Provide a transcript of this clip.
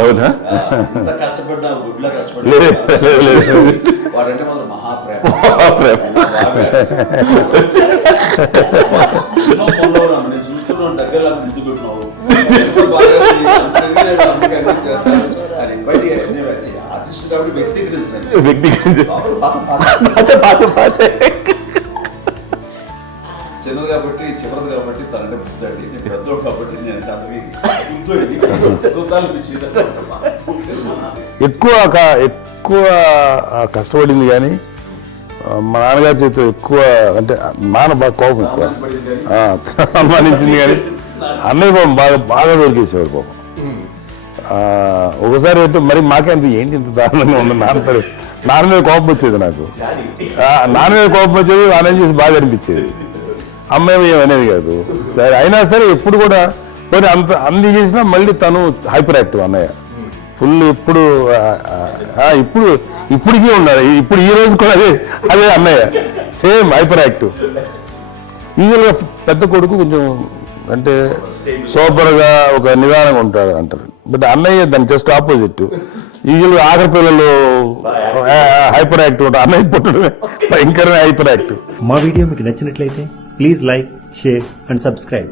అవునా? కష్టపడ్డా గుడ్లో కష్టపడ్డా వాడంటే మాత్రం మహాప్రేమ. నేను చూస్తున్నాను దగ్గర ముందు పెట్టినావు ఆర్టిస్ట్ కాబట్టి చిన్నది కాబట్టి చివరిది కాబట్టి తనంటే బుద్ధండి, నేను పెద్దోడు కాబట్టి నేనంటే అతని అనిపించింది. ఎక్కువ కష్టపడింది కానీ మా నాన్నగారి చేతిలో ఎక్కువ అంటే నాన్న బాగా కోపం ఎక్కువ అనుమానించింది కానీ అన్నయ్య పాపం బాగా దొరికేసేవాడు పాపం. ఒకసారి ఏంటో మరి మాకే అనిపి ఏంటి ఇంత దారుణంగా ఉంది నాన్న మీద కోపం వచ్చేది నాకు. నాన్న మీద కోపం వచ్చేది ఆయన చేసి బాగా అనిపించేది. అమ్మాయి ఏమనేది కాదు. సరే అయినా సరే ఎప్పుడు కూడా మరి అన్ని చేసినా మళ్ళీ తను హైపర్ యాక్టివ్ అన్నయ్య ఫుల్. ఇప్పటికీ ఉన్నారు. ఇప్పుడు ఈ రోజు కూడా అదే అన్నయ్య సేమ్ హైపర్ యాక్టివ్. యూజువల్గా పెద్ద కొడుకు కొంచెం అంటే సూపర్గా ఒక నిదానంగా ఉంటాడు అంటారు. బట్ అన్నయ్య దాని జస్ట్ ఆపోజిట్. యూజువల్గా ఆఖరి పిల్లలు హైపర్ యాక్టివ్ ఉంటారు. అన్నయ్య పుట్టడమే భయంకరమైన హైపర్ యాక్టివ్. మా వీడియో మీకు నచ్చినట్లయితే please like, share and subscribe.